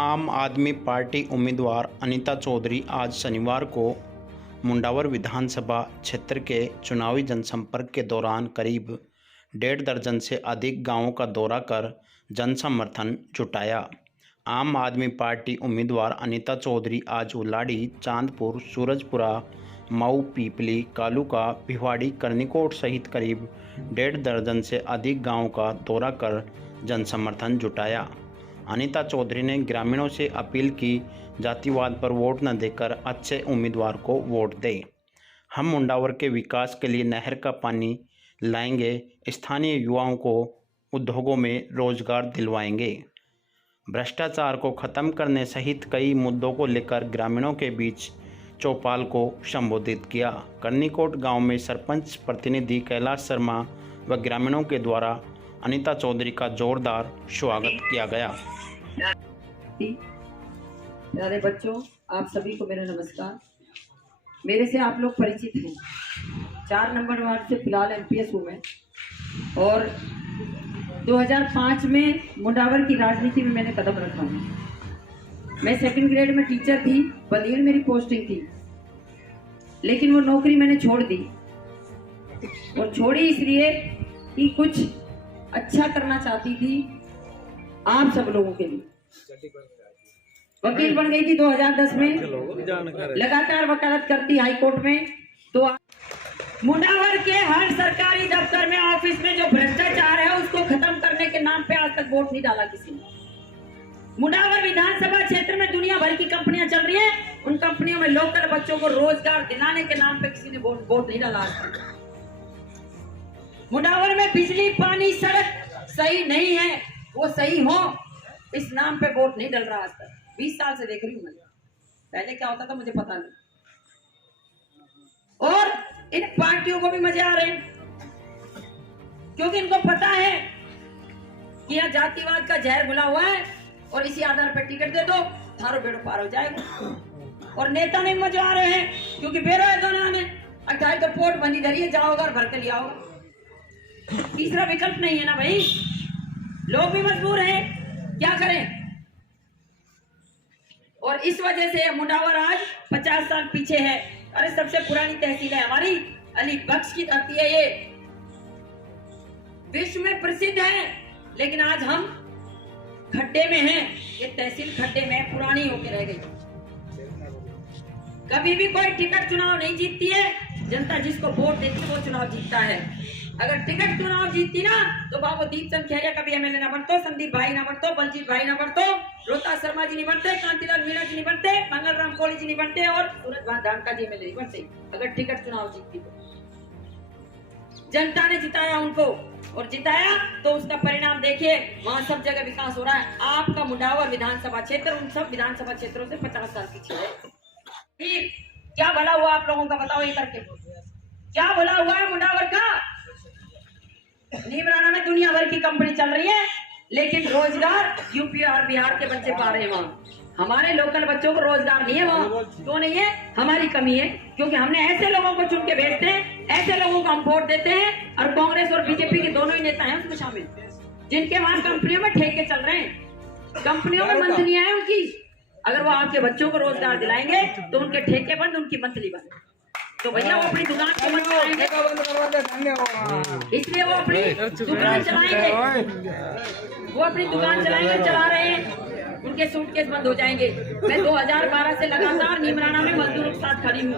आम आदमी पार्टी उम्मीदवार अनीता चौधरी आज शनिवार को मुंडावर विधानसभा क्षेत्र के चुनावी जनसंपर्क के दौरान करीब 1.5 दर्जन से अधिक गांवों का दौरा कर जनसमर्थन जुटाया। आम आदमी पार्टी उम्मीदवार अनीता चौधरी आज उलाड़ी, चांदपुर, सूरजपुरा, मऊ, पीपली, कालूका, भिवाड़ी, करनीकोट सहित करीब 1.5 दर्जन से अधिक गांवों का दौरा कर जनसमर्थन जुटाया। अनीता चौधरी ने ग्रामीणों से अपील की, जातिवाद पर वोट न देकर अच्छे उम्मीदवार को वोट दें। हम मुंडावर के विकास के लिए नहर का पानी लाएंगे, स्थानीय युवाओं को उद्योगों में रोजगार दिलवाएंगे। भ्रष्टाचार को खत्म करने सहित कई मुद्दों को लेकर ग्रामीणों के बीच चौपाल को संबोधित किया। करनीकोट गांव में सरपंच प्रतिनिधि कैलाश शर्मा व ग्रामीणों के द्वारा अनीता चौधरी का जोरदार स्वागत किया गया। प्यारे बच्चों, आप सभी को मेरा नमस्कार। मेरे से आप लोग परिचित हैं। 4 नंबर वार्ड से फिलहाल एमपीएस हूँ मैं, और 2005 में मुंडावर की राजनीति में मैंने कदम रखा हूँ। मैं 2nd ग्रेड में टीचर थी, बलीड़ मेरी पोस्टिंग थी, लेकिन वो नौकरी मैंने छोड़ दी। और छोड़ी इसलिए कि कुछ अच्छा करना चाहती थी आप सब लोगों के लिए। वकील बन गई थी 2010 में, लगातार वकालत करती हाई कोर्ट में। तो मुंडावर के हर सरकारी दफ्तर में, ऑफिस में जो भ्रष्टाचार है उसको खत्म करने के नाम पे आज तक वोट नहीं डाला किसी ने। मुंडावर विधानसभा क्षेत्र में दुनिया भर की कंपनियां चल रही हैं, उन कंपनियों में लोकल बच्चों को रोजगार दिलाने के नाम पे किसी ने वोट नहीं डाला। मुंडावर में बिजली, पानी, सड़क सही नहीं है, वो सही हो इस नाम पे वोट नहीं डल रहा आज तक। 20 साल से देख रही हूँ मैं। पहले क्या होता था मुझे पता नहीं। और इन पार्टियों को भी मजे आ रहे हैं, क्योंकि इनको पता है कि यह जातिवाद का जहर घुला हुआ है और इसी आधार पर टिकट दे दो, थारो बेड़ो पार हो जाएगा। और नेता नहीं मजे आ रहे हैं, क्योंकि बेरोजगार ने 28 तो पोर्ट बंदी धरी है, जाओगा और भर कर लिया होगा। तीसरा विकल्प नहीं है ना भाई। लोग भी मजबूर हैं, क्या करें। और इस वजह से मुंडावर आज 50 साल पीछे है। अरे सबसे पुरानी तहसील है हमारी, अली बख्श की धरती है, ये विश्व में प्रसिद्ध है, लेकिन आज हम खड्डे में हैं। ये तहसील खड्डे में पुरानी होकर रह गई। कभी भी कोई टिकट चुनाव नहीं जीतती है, जनता जिसको वोट देती है वो चुनाव जीतता है। अगर टिकट चुनाव जीतती ना तो बाबू दीपचंद खैरिया कभी एमएलए ना बनतो, संदीप भाई ना बनतो, बलजीत भाई ना बनतो, रोहतास शर्मा जी नहीं बनते, कांतिलाल मीणा जी नहीं बनते, मंगलराम कोहली जी नहीं बनते, और सूरज धानका जी एमएलए नहीं बनते। अगर टिकट चुनाव जीतती तो जनता ने जिताया उनको, और जिताया तो उसका परिणाम देखिए, वहां सब जगह विकास हो रहा है। आपका मुंडावर विधानसभा क्षेत्र उन सब विधानसभा क्षेत्रों से 50 साल पीछे है। फिर क्या भला हुआ आप लोगों का, बताओ ये करके क्या भला हुआ है मुंडावर का। नीमराना में दुनिया भर की कंपनी चल रही है, लेकिन रोजगार यूपी और बिहार के बच्चे पा रहे हैं वहाँ। हमारे लोकल बच्चों को रोजगार नहीं है वहाँ। क्यों नहीं है? हमारी कमी है, क्योंकि हमने ऐसे लोगों को चुन के भेजते हैं, ऐसे लोगों को हम वोट देते हैं। और कांग्रेस और बीजेपी के दोनों ही नेता हैं उसमें शामिल, जिनके वहां कंपनियों में ठेके चल रहे हैं, कंपनियों में मंथलियां हैं उनकी। अगर वो आपके बच्चों को रोजगार दिलाएंगे तो उनके ठेके बंद, उनकी मंथली बंद। तो भैया वो अपनी दुकान को बंद कराएंगे, इसलिए वो अपनी दुकान चलाएंगे। वो अपनी दुकान चलाएंगे, चला रहे हैं, उनके सूटकेस बंद हो जाएंगे। मैं 2012 से लगातार नीमराना में मजदूरों के साथ खड़ी हूँ,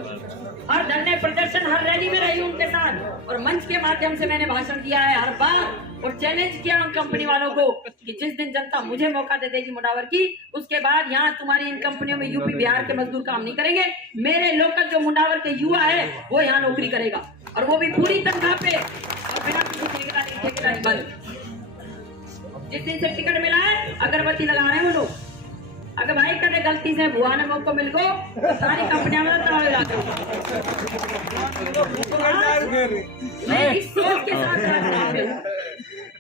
हर धरने प्रदर्शन, हर रैली में रही हूँ उनके साथ, और मंच के माध्यम से मैंने भाषण दिया है हर बार, और चैलेंज किया उन कंपनी वालों को कि जिस दिन जनता मुझे मौका दे देगी मुंडावर की, उसके बाद यहाँ तुम्हारी इन कंपनियों में यूपी बिहार के मजदूर काम नहीं करेंगे। मेरे लोकल जो मुंडावर के युवा है वो यहाँ नौकरी करेगा, और वो भी पूरी तनख्वाह पे और बिना किसी ठेकेदारी बंद। जिस दिन से टिकट मिला है अगरबत्ती लगा रहे हैं वो लोग। अगर भाई कभी गलती से बुआ ने मौको मिल गो तो सारी कंपनियां में तनाव लाते मैं इस सोच के साथ रहता हूं।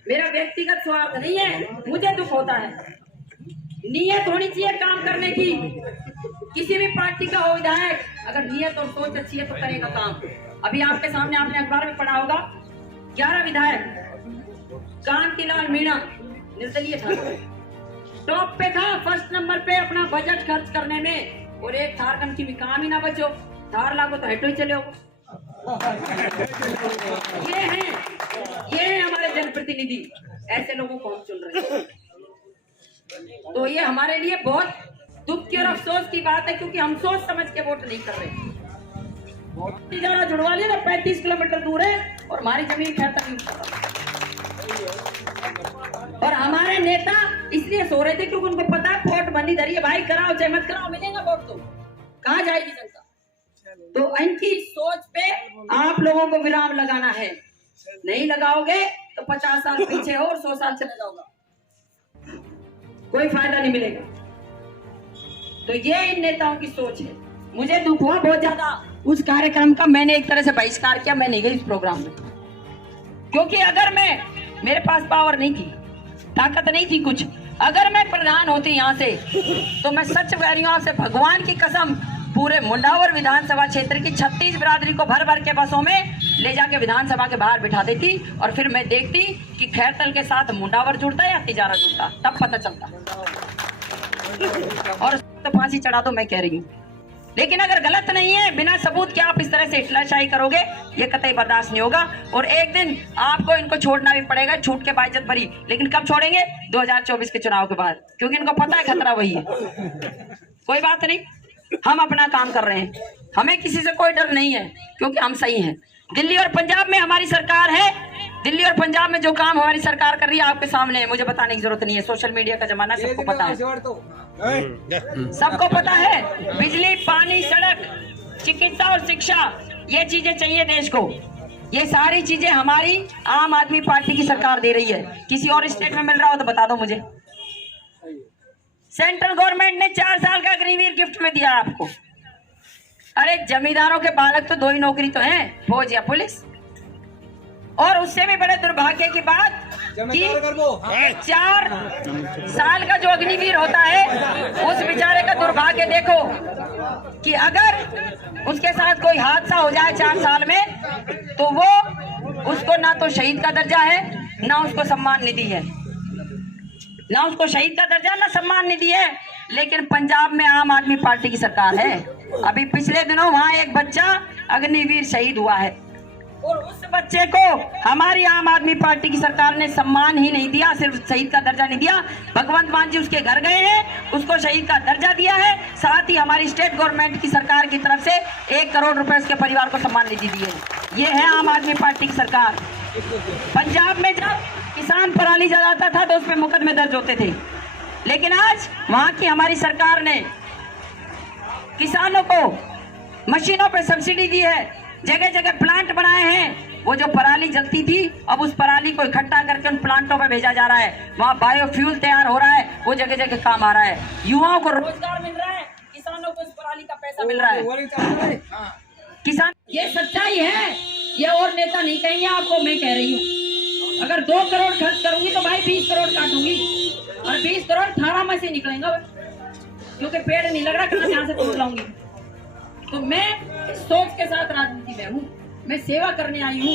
मेरा व्यक्तिगत स्वार्थ नहीं है, मुझे दुख होता है। नीयत होनी चाहिए काम करने की। किसी भी पार्टी का हो विधायक, अगर नीयत और सोच अच्छी है तो करेगा काम। अभी आपके सामने आपने अखबार में पढ़ा होगा, 11 विधायक, कांतिलाल मीणा निर्दलीय था, टॉप पे था, फर्स्ट नंबर पे अपना बजट खर्च करने में, और एक थार कम की भी काम ही ना बचो, थार लागो तो हटो ही चले हो। ये है हमारे जनप्रतिनिधि, ऐसे लोगों को हम चुन रहे हैं। तो ये हमारे लिए बहुत दुख की और अफसोस की बात है, क्योंकि हम सोच समझ के वोट नहीं कर रहे। ज्यादा जुड़वा लिया ना, 35 किलोमीटर दूर है और हमारी जमीन खैरतल नहीं उठा। और हमारे नेता इसलिए सो रहे थे क्योंकि उनको पता है वोट बंदी धरी है, भाई कराओ चाहे मत कराओ, मिलेगा वोट तो कहाँ जाएगी जनता। तो इनकी सोच पे आप लोगों को विराम लगाना है, नहीं लगाओगे तो 50 साल पीछे हो और 100 साल चले जाओगा, कोई फायदा नहीं मिलेगा। तो ये इन नेताओं की सोच है। मुझे दुख हुआ बहुत ज्यादा उस कार्यक्रम का, मैंने एक तरह से बहिष्कार किया, मैं नहीं गई इस प्रोग्राम में, क्योंकि अगर मेरे पास पावर नहीं थी, ताकत नहीं थी कुछ, अगर मैं प्रधान होती यहाँ से तो मैं सच कह रही हूँ आपसे, भगवान की कसम, पूरे मुंडावर विधानसभा क्षेत्र की 36 बिरादरी को भर भर के बसों में ले जाके विधानसभा के बाहर बिठा देती और फिर मैं देखती कि खैरतल के साथ मुंडावर जुड़ता है या तिजारा जुड़ता, तब पता चलता। और तो फांसी चढ़ा दो, मैं कह रही हूँ। लेकिन अगर गलत नहीं है, बिना सबूत के आप इस तरह से हिटलरशाही करोगे, ये कतई बर्दाश्त नहीं होगा। और एक दिन आपको इनको छोड़ना भी पड़ेगा, छूट के बाइज्जत भरी, लेकिन कब छोड़ेंगे? 2024 के चुनाव के बाद, क्योंकि इनको पता है खतरा वही है। कोई बात नहीं, हम अपना काम कर रहे हैं, हमें किसी से कोई डर नहीं है, क्योंकि हम सही हैं। दिल्ली और पंजाब में हमारी सरकार है, दिल्ली और पंजाब में जो काम हमारी सरकार कर रही है आपके सामने है, मुझे बताने की जरूरत नहीं है। सोशल मीडिया का जमाना, सबको पता है, सबको पता है। बिजली, पानी, सड़क, चिकित्सा और शिक्षा, ये चीजें चाहिए देश को, ये सारी चीजें हमारी आम आदमी पार्टी की सरकार दे रही है। किसी और स्टेट में मिल रहा हो तो बता दो मुझे। सेंट्रल गवर्नमेंट ने 4 साल का अग्निवीर गिफ्ट में दिया आपको। अरे जमींदारों के बालक तो 2 ही नौकरी तो है, फौज या पुलिस। और उससे भी बड़े दुर्भाग्य की बात कि 4 साल का जो अग्निवीर होता है, उस बेचारे का दुर्भाग्य देखो कि अगर उसके साथ कोई हादसा हो जाए 4 साल में, तो वो उसको ना तो शहीद का दर्जा है, ना उसको सम्मान निधि है, ना उसको शहीद का दर्जा, ना सम्मान निधि है। लेकिन पंजाब में आम आदमी पार्टी की सरकार है। अभी पिछले दिनों वहां एक बच्चा अग्निवीर शहीद हुआ है, और उस बच्चे को हमारी आम आदमी पार्टी की सरकार ने सम्मान ही नहीं दिया, सिर्फ शहीद का दर्जा नहीं दिया। भगवंत मान जी उसके घर गए हैं, उसको शहीद का दर्जा दिया है, साथ ही हमारी स्टेट गवर्नमेंट की सरकार की तरफ से 1 करोड़ रुपए उसके परिवार को सम्मान निधि दी है। ये है आम आदमी पार्टी की सरकार। पंजाब में जब किसान पराली जलाता था तो उस पर मुकदमे दर्ज होते थे, लेकिन आज वहां की हमारी सरकार ने किसानों को मशीनों पे सब्सिडी दी है, जगह जगह प्लांट बनाए हैं। वो जो पराली जलती थी, अब उस पराली को इकट्ठा करके उन प्लांटों पे भेजा जा रहा है, वहाँ बायोफ्यूल तैयार हो रहा है, वो जगह जगह काम आ रहा है। युवाओं को रोजगार मिल रहा है, किसानों को इस पराली का पैसा मिल रहा है। किसान, ये सच्चाई है, ये और नेता नहीं कहेंगे आपको, मैं कह रही हूँ। अगर 2 करोड़ खर्च करूंगी तो भाई 20 करोड़ काटूंगी, और 20 करोड़ 18 में से निकलेंगे, क्योंकि पेड़ नहीं लग रहा, कहाँ से तोड़ लाऊंगी। तो मैं सोच के साथ राजनीति में हूँ, मैं सेवा करने आई हूँ,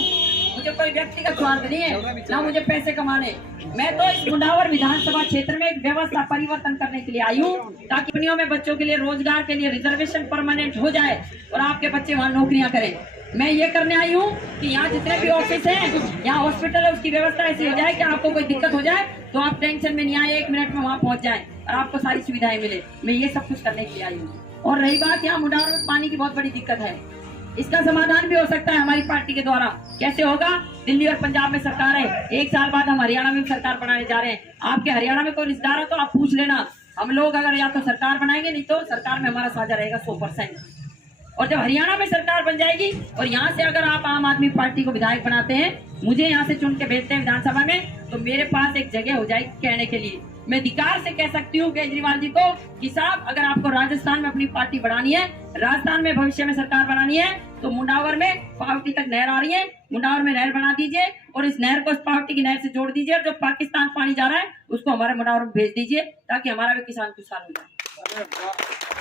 मुझे कोई व्यक्तिगत स्वार्थ नहीं है, ना मुझे पैसे कमाने। मैं तो इस मुंडावर विधानसभा क्षेत्र में एक व्यवस्था परिवर्तन करने के लिए आई हूँ, ताकि कंपनियों में बच्चों के लिए रोजगार के लिए रिजर्वेशन परमानेंट हो जाए और आपके बच्चे वहाँ नौकरियां करें। मैं ये करने आई हूँ कि यहाँ जितने भी ऑफिस हैं, यहाँ हॉस्पिटल है, उसकी व्यवस्था ऐसी हो जाए कि आपको कोई दिक्कत हो जाए तो आप टेंशन में नहीं आए, 1 मिनट में वहाँ पहुँच जाए और आपको सारी सुविधाएं मिले। मैं ये सब कुछ करने के लिए आई हूँ। और रही बात, यहाँ मुंडावर में पानी की बहुत बड़ी दिक्कत है, इसका समाधान भी हो सकता है हमारी पार्टी के द्वारा। कैसे होगा? दिल्ली और पंजाब में सरकार है, 1 साल बाद हम हरियाणा में सरकार बनाने जा रहे हैं। आपके हरियाणा में कोई रिश्तेदार हो तो आप पूछ लेना, हम लोग अगर या तो सरकार बनाएंगे, नहीं तो सरकार में हमारा साझा रहेगा 100%। और जब हरियाणा में सरकार बन जाएगी और यहाँ से अगर आप आम आदमी पार्टी को विधायक बनाते हैं, मुझे यहाँ से चुन के भेजते हैं विधानसभा में, तो मेरे पास एक जगह हो जाएगी कहने के लिए। मैं अधिकार से कह सकती हूँ केजरीवाल जी को कि साहब, अगर आपको राजस्थान में अपनी पार्टी बढ़ानी है, राजस्थान में भविष्य में सरकार बनानी है, तो मुंडावर में पावटी तक नहर आ रही है, मुंडावर में नहर बना दीजिए और इस नहर को इस पावटी की नहर से जोड़ दीजिए, और जो पाकिस्तान पानी जा रहा है उसको हमारे मुंडावर में भेज दीजिए, ताकि हमारा भी किसान खुशहाल हो जाए।